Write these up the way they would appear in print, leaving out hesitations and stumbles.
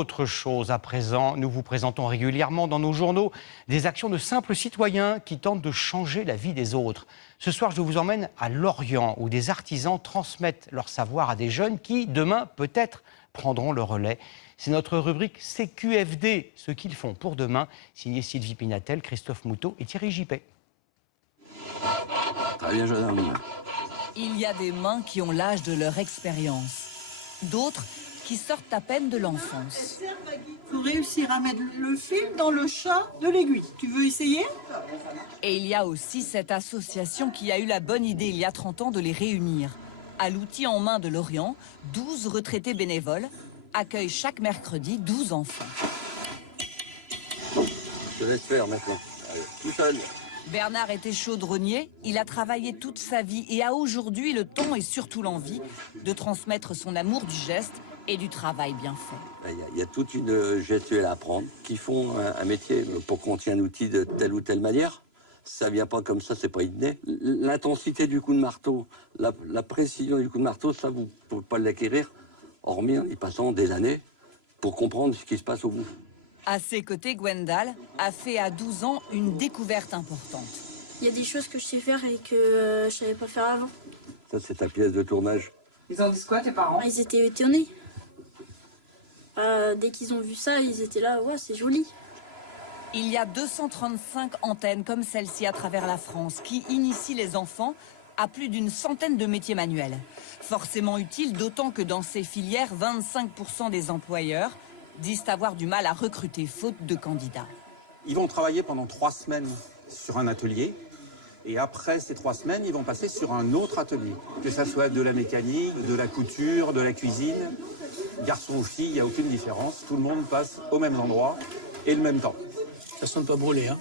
Autre chose à présent, nous vous présentons régulièrement dans nos journaux des actions de simples citoyens qui tentent de changer la vie des autres. Ce soir, je vous emmène à Lorient où des artisans transmettent leur savoir à des jeunes qui, demain, peut-être, prendront le relais. C'est notre rubrique CQFD, ce qu'ils font pour demain, signé Sylvie Pinatel, Christophe Moutot et Thierry Gippet. Très bien, jeune homme. Il y a des mains qui ont l'âge de leur expérience, d'autres qui sortent à peine de l'enfance. Il faut réussir à mettre le fil dans le chat de l'aiguille. Tu veux essayer? Et il y a aussi cette association qui a eu la bonne idée il y a 30 ans de les réunir. À l'outil en main de Lorient, 12 retraités bénévoles accueillent chaque mercredi 12 enfants. Je te laisse faire maintenant. Allez, tout seul. Bernard était chaudronnier, il a travaillé toute sa vie et a aujourd'hui le temps et surtout l'envie de transmettre son amour du geste et du travail bien fait. Il y a toute une gestuelle à apprendre, qui font un métier pour qu'on tienne un outil de telle ou telle manière. Ça vient pas comme ça, c'est pas inné. L'intensité du coup de marteau, la précision du coup de marteau, ça vous ne pouvez pas l'acquérir, hormis en y passant des années pour comprendre ce qui se passe au bout. À ses côtés, Gwendal a fait à 12 ans une découverte importante. Il y a des choses que je sais faire et que je savais pas faire avant. Ça, c'est ta pièce de tournage. Ils en disent quoi, tes parents? Ils étaient étonnés. Dès qu'ils ont vu ça, ils étaient là, ouais, c'est joli. Il y a 235 antennes comme celle-ci à travers la France qui initient les enfants à plus d'une centaine de métiers manuels. Forcément utile, d'autant que dans ces filières, 25% des employeurs disent avoir du mal à recruter faute de candidats. Ils vont travailler pendant 3 semaines sur un atelier et après ces 3 semaines, ils vont passer sur un autre atelier. Que ça soit de la mécanique, de la couture, de la cuisine, garçon ou fille, il n'y a aucune différence. Tout le monde passe au même endroit et le même temps. Ça sonne pas brûlé, hein.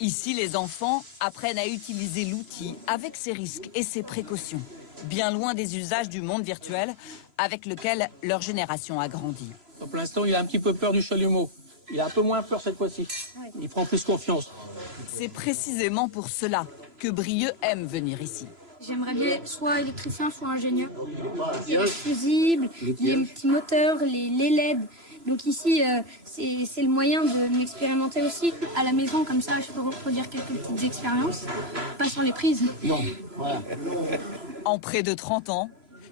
Ici, les enfants apprennent à utiliser l'outil avec ses risques et ses précautions, bien loin des usages du monde virtuel avec lequel leur génération a grandi. Pour l'instant, il a un petit peu peur du chalumeau. Il a un peu moins peur cette fois-ci. Il prend plus confiance. C'est précisément pour cela que Brieux aime venir ici. J'aimerais bien soit électricien, soit ingénieur. Il y a les fusibles, les petits moteurs, les LED. Donc ici, c'est le moyen de m'expérimenter aussi à la maison, comme ça je peux reproduire quelques petites expériences, pas sur les prises. Non, voilà. En près de 30 ans,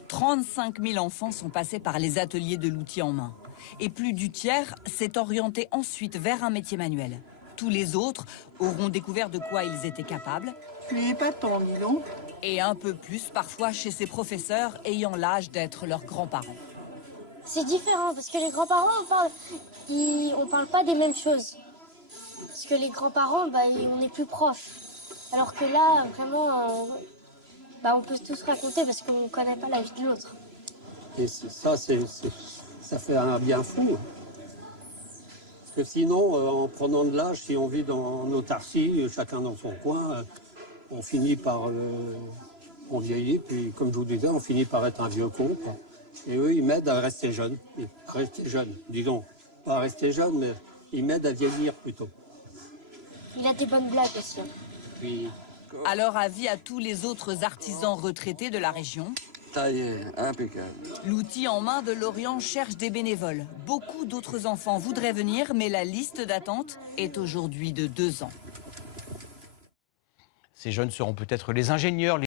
35 000 enfants sont passés par les ateliers de l'outil en main. Et plus du tiers s'est orienté ensuite vers un métier manuel. Tous les autres auront découvert de quoi ils étaient capables. Tu es épatant, dis donc. Et un peu plus parfois chez ces professeurs ayant l'âge d'être leurs grands-parents. C'est différent parce que les grands-parents, on parle pas des mêmes choses. Parce que les grands-parents, on est plus proches. Alors que là, vraiment, on peut tous raconter parce qu'on ne connaît pas la vie de l'autre. Et ça fait un bien fou. Parce que sinon, en prenant de l'âge, si on vit dans nos autarcie, chacun dans son coin, on finit par... on vieillit, puis comme je vous disais, on finit par être un vieux con, quoi. Et eux, ils m'aident à rester jeune. Disons. Pas à rester jeune, mais ils m'aident à vieillir plutôt. Il a des bonnes blagues aussi. Puis, Alors avis à tous les autres artisans retraités de la région. Taillé, impeccable. L'outil en main de Lorient cherche des bénévoles. Beaucoup d'autres enfants voudraient venir, mais la liste d'attente est aujourd'hui de 2 ans. Ces jeunes seront peut-être les ingénieurs,